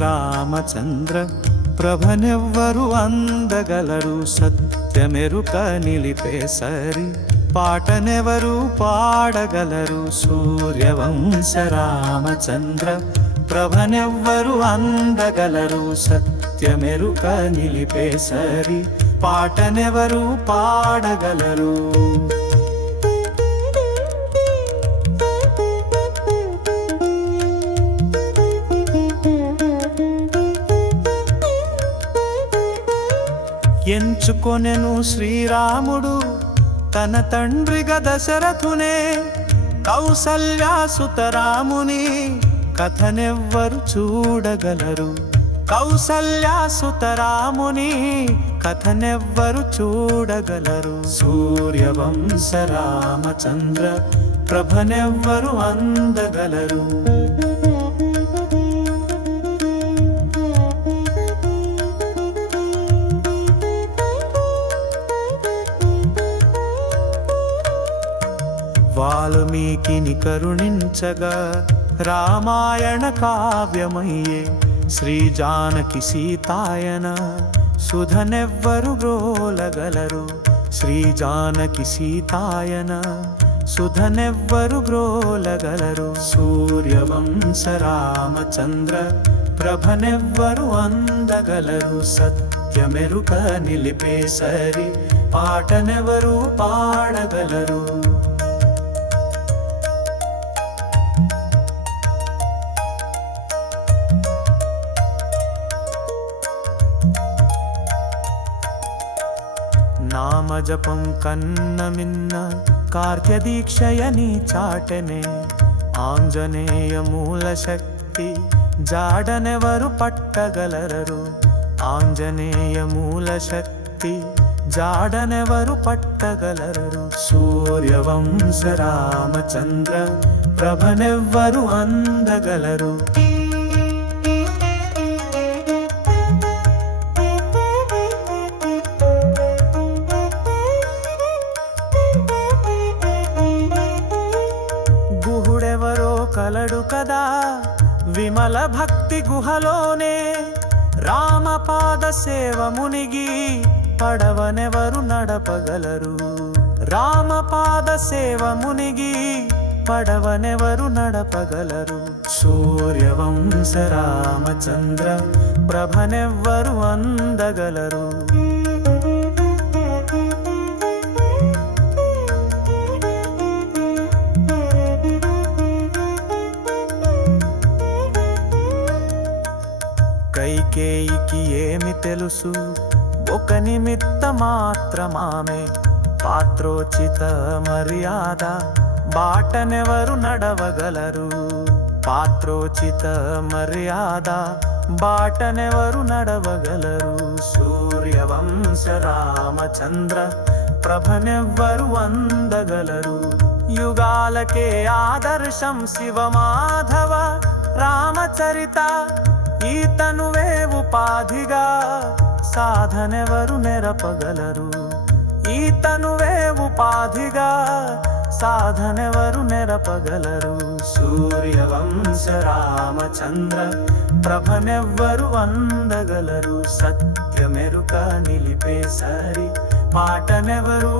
రామచంద్ర ప్రభనెవ్వరు అందగలరు సత్యమెరుక నిలిపేసరి పాటనెవరు పాడగలరు సూర్యవంశ రామచంద్ర ప్రభనెవ్వరు అందగలరు సత్యమెరుక నిలిపేసరి పాటనెవరు పాడగలరు ఎంచుకొనెను శ్రీరాముడు తన తండ్రిగా దశరథునే కౌసల్యాసుతరాముని కథనెవ్వరు చూడగలరు కౌసల్యాసుతరాముని కథనెవ్వరు చూడగలరు సూర్యవంశ రామచంద్ర ప్రభనెవ్వరు అందగలరు వాల్మీకిని కరుణించగా రామాయణ కావ్యమయ్యే శ్రీ జానకి సీతాయన సుధనెవ్వరు గ్రోలగలరు శ్రీ జానకి సీతాయన సుధనెవ్వరు గ్రోలగలరు సూర్యవంశ రామచంద్ర ప్రభనెవ్వరు అందగలరు సత్యమెరుక నిలిపేసరి పాటనెవరు పాడగలరు నామజపం కన్నమిన్న కార్త్యదీక్షయని చాటెనే ఆంజనేయ మూల శక్తి జాడనెవరు పట్టగలరు ఆంజనేయ మూల శక్తి జాడనెవరు పట్టగలరు సూర్యవంశ రామచంద్ర ప్రభనెవ్వరు అందగలరు కలడు కదా విమల భక్తి గుహలోనే రామపాద సేవ మునిగి పడవనెవరు నడపగలరు రామపాద సేవ మునిగి పడవనెవరు నడపగలరు సూర్యవంశ రామచంద్ర ప్రభనెవ్వరు అందగలరు కైకేయికి ఏమి తెలుసు ఒక నిమిత్త మాత్రమామె పాత్రోచిత మర్యాద బాటనెవరు నడవగలరు పాత్రోచిత మర్యాద బాటనెవరు నడవగలరు సూర్యవంశ రామచంద్ర ప్రభనెవ్వరు అందగలరు యుగాలకే ఆదర్శం శివమాధవ రామచరిత ఈతనువే ఉపాధిగా సాధనెవరు నెరపగలరు ఈతనువే ఉపాధిగా సాధనెవరు నెరపగలరు సూర్యవంశ రామచంద్ర ప్రభనెవ్వరు అందగలరు సత్యమెరుక నిలిపేసరి పాటనెవరు